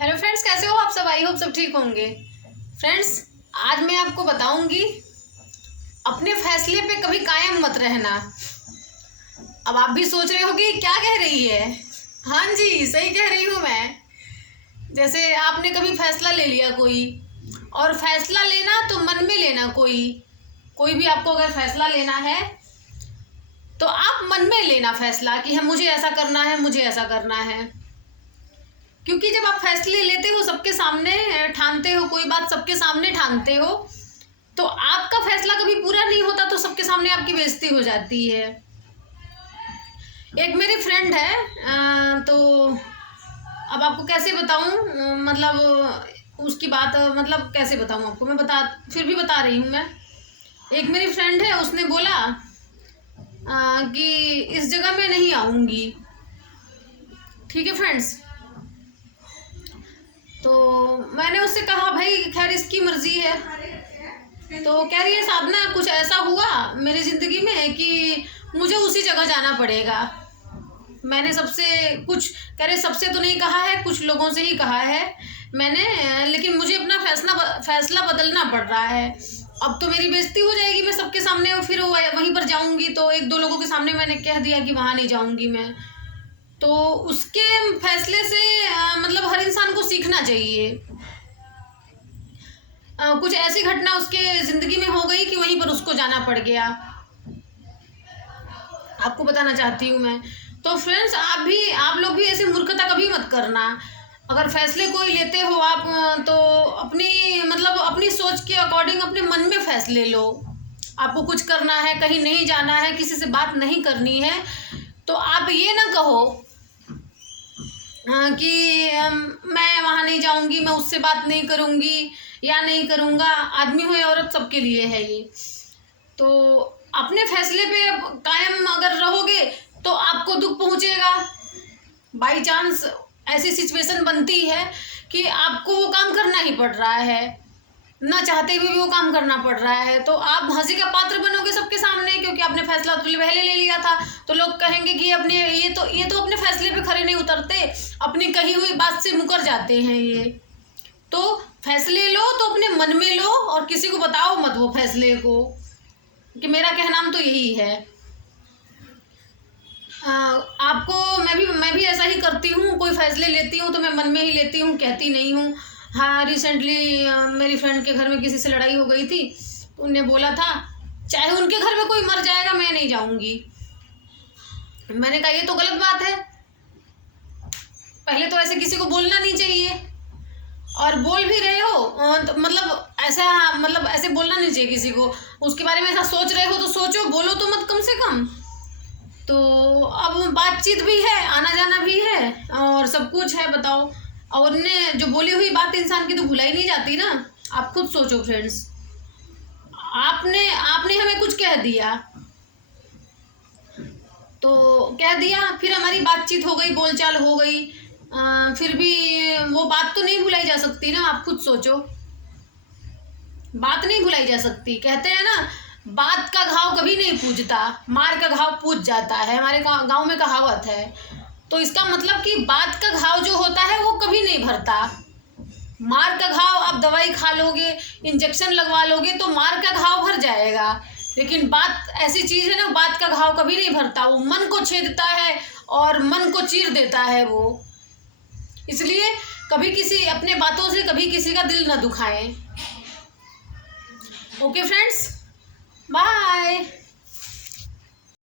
Hello friends, कैसे हो आप सब। आई होप सब ठीक होंगे। फ्रेंड्स, आज मैं आपको बताऊंगी अपने फैसले पे कभी कायम मत रहना। अब आप भी सोच रहे होगी क्या कह रही है। हाँ जी, सही कह रही हूँ मैं। जैसे आपने कभी फैसला ले लिया कोई, और फैसला लेना तो मन में लेना। कोई भी आपको अगर फैसला लेना है तो आप मन में लेना फैसला कि हम मुझे ऐसा करना है, मुझे ऐसा करना है। क्योंकि जब आप फैसले लेते हो सबके सामने ठानते हो, कोई बात सबके सामने ठानते हो, तो आपका फैसला कभी पूरा नहीं होता, तो सबके सामने आपकी बेइज्जती हो जाती है। एक मेरी फ्रेंड है, तो अब आपको कैसे बताऊं, मतलब उसकी बात, मतलब कैसे बताऊं आपको, मैं फिर भी बता रही हूँ मैं। एक मेरी फ्रेंड है, उसने बोला कि इस जगह मैं नहीं आऊँगी। ठीक है फ्रेंड्स, तो मैंने उससे कहा भाई खैर इसकी मर्जी है। तो कह रही है साधना, कुछ ऐसा हुआ मेरी ज़िंदगी में कि मुझे उसी जगह जाना पड़ेगा। मैंने सबसे कुछ, कह रहे सबसे तो नहीं कहा है, कुछ लोगों से ही कहा है मैंने, लेकिन मुझे अपना फैसला बदलना पड़ रहा है। अब तो मेरी बेइज्जती हो जाएगी, मैं सबके सामने फिर वहीं पर जाऊंगी, तो एक दो लोगों के सामने मैंने कह दिया कि वहाँ नहीं जाऊंगी मैं। तो उसके फैसले से मतलब हर इंसान को सीखना चाहिए। कुछ ऐसी घटना उसके ज़िंदगी में हो गई कि वहीं पर उसको जाना पड़ गया। आपको बताना चाहती हूँ मैं। तो फ्रेंड्स, आप लोग भी ऐसे मूर्खता कभी मत करना। अगर फैसले कोई लेते हो आप, तो अपनी सोच के अकॉर्डिंग अपने मन में फैसले लो। आपको कुछ करना है, कहीं नहीं जाना है, किसी से बात नहीं करनी है, तो आप ये ना कहो कि मैं वहाँ नहीं जाऊँगी, मैं उससे बात नहीं करूँगी या नहीं करूँगा। आदमी हो या औरत, सबके लिए है ये। तो अपने फैसले पे कायम अगर रहोगे तो आपको दुख पहुँचेगा। बाई चांस ऐसी सिचुएशन बनती है कि आपको वो काम करना ही पड़ रहा है, ना चाहते हुए भी वो काम करना पड़ रहा है, तो आप हंसी का पात्र बनोगे सबके सामने, क्योंकि आपने फैसला तो पहले ले लिया था। तो लोग कहेंगे कि ये तो अपने फैसले पे खड़े नहीं उतरते, अपनी कही हुई बात से मुकर जाते हैं ये। तो फैसले लो तो अपने मन में लो, और किसी को बताओ मत वो फैसले को, कि मेरा कहना तो यही है। आपको मैं भी ऐसा ही करती हूँ। कोई फैसले लेती हूँ तो मैं मन में ही लेती हूँ, कहती नहीं हूँ। हाँ, रिसेंटली मेरी फ्रेंड के घर में किसी से लड़ाई हो गई थी, तो उनने बोला था चाहे उनके घर में कोई मर जाएगा मैं नहीं जाऊँगी। मैंने कहा ये तो गलत बात है। पहले तो ऐसे किसी को बोलना नहीं चाहिए, और बोल भी रहे हो तो ऐसे बोलना नहीं चाहिए किसी को। उसके बारे में ऐसा सोच रहे हो तो सोचो, बोलो तो मत कम से कम। तो अब बातचीत भी है, आना जाना भी है, और सब कुछ है, बताओ। और उनने जो बोली हुई बात इंसान की तो भुलाई नहीं जाती ना। आप खुद सोचो फ्रेंड्स, आपने हमें कुछ कह दिया, तो कह दिया, फिर हमारी बातचीत हो गई, बोलचाल हो गई, फिर भी वो बात तो नहीं भुलाई जा सकती ना। आप खुद सोचो, बात नहीं भुलाई जा सकती। कहते हैं ना, बात का घाव कभी नहीं पूजता, मार का घाव पूज जाता है। हमारे गांव में कहावत है। तो इसका मतलब कि बात का घाव जो होता है वो कभी नहीं भरता। मार का घाव आप दवाई खा लोगे, इंजेक्शन लगवा लोगे, तो मार का घाव भर जाएगा, लेकिन बात ऐसी चीज़ है ना, बात का घाव कभी नहीं भरता। वो मन को छेदता है और मन को चीर देता है वो। इसलिए कभी किसी अपने बातों से कभी किसी का दिल न दुखाएं। Okay friends.